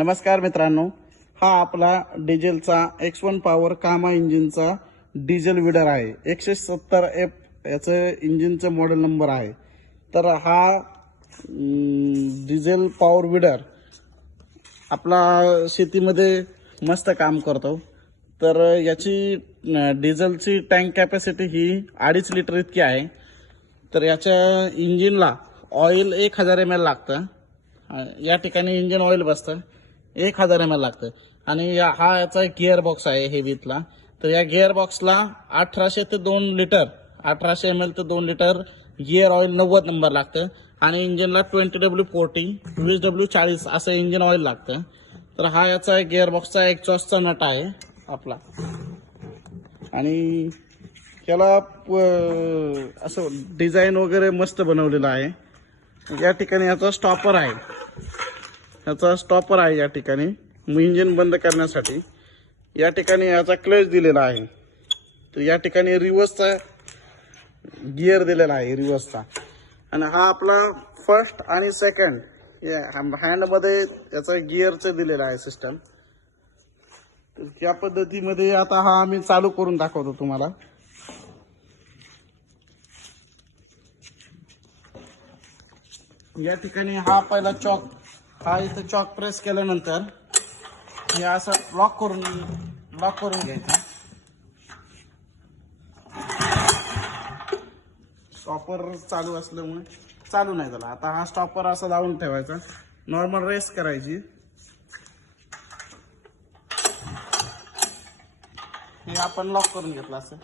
नमस्कार मित्रांनो, हा आपला डिझेलचा X1 पॉवर कामा इंजिनचा डिझेल विडर आहे। 170F याचं इंजिनचं मॉडेल नंबर आहे। तर हा डिझेल पॉवर विडर आपला शेतीमध्ये मस्त काम करतो। तर याची डिझेलची टँक कॅपॅसिटी ही 2.5 लिटर इतकी आहे। तर याच्या इंजिनला ऑइल 1000 ml लागतं। या ठिकाणी इंजिन ऑइल बसतं 1000 ml लागतं आणि हा याचा गिअर बॉक्स आहे हेवीतला। तर या गिअर बॉक्सला 1800 ते 2 लिटर 1800 ml ते 2 लिटर गिअर ऑइल 90 नंबर लागतं आणि इंजिनला 20W40 20W40 असं इंजिन ऑइल लागतं। तर हा याचा गिअर बॉक्सचा एक्झॉस्टचा नट आहे आपला आणि याला असं डिझाईन वगैरे मस्त बनवलेलं आहे। या ठिकाणी याचा स्टॉपर आहे, या ठिकाणी इंजिन बंद करण्यासाठी। या ठिकाणी याचा क्लच दिलेला आहे। तर या ठिकाणी रिव्हर्सचा गिअर दिलेला आहे रिव्हर्सचा आणि हा आपला फर्स्ट आणि सेकंड हँड मध्ये याचा गिअरचं दिलेला आहे सिस्टम। या पद्धतीमध्ये आता हा आम्ही चालू करून दाखवतो तुम्हाला। या ठिकाणी हा पहिला चॉक, हा इथे चॉक प्रेस केल्यानंतर हे असं लॉक करून घ्यायचं। स्टॉपर चालू असल्यामुळे चालू नाही झाला। आता हा स्टॉपर असा लावून ठेवायचा, नॉर्मल रेस करायची। हे आपण लॉक करून घेतलं असं।